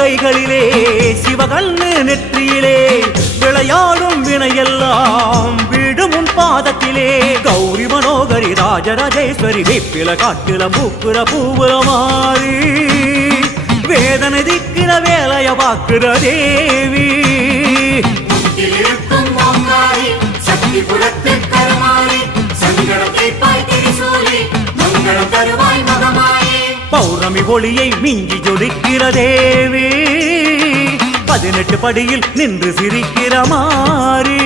கைகளிலே சிவகண்ணு நெற்றியிலே விளையாடும் வினையெல்லாம் வீடும் உன் பாதத்திலே கௌரி மனோகரி ராஜராஜேஸ்வரி வேப்பில காட்டுல பூக்குற பூவுல மாறி வேதனை திக்கிற வேலைய பாக்குற தேவி பௌர்ணமி ஒளியை மிஞ்சி ஜொலிக்கிற தேவி 18 படியில் நின்று சிரிக்கிற மாறி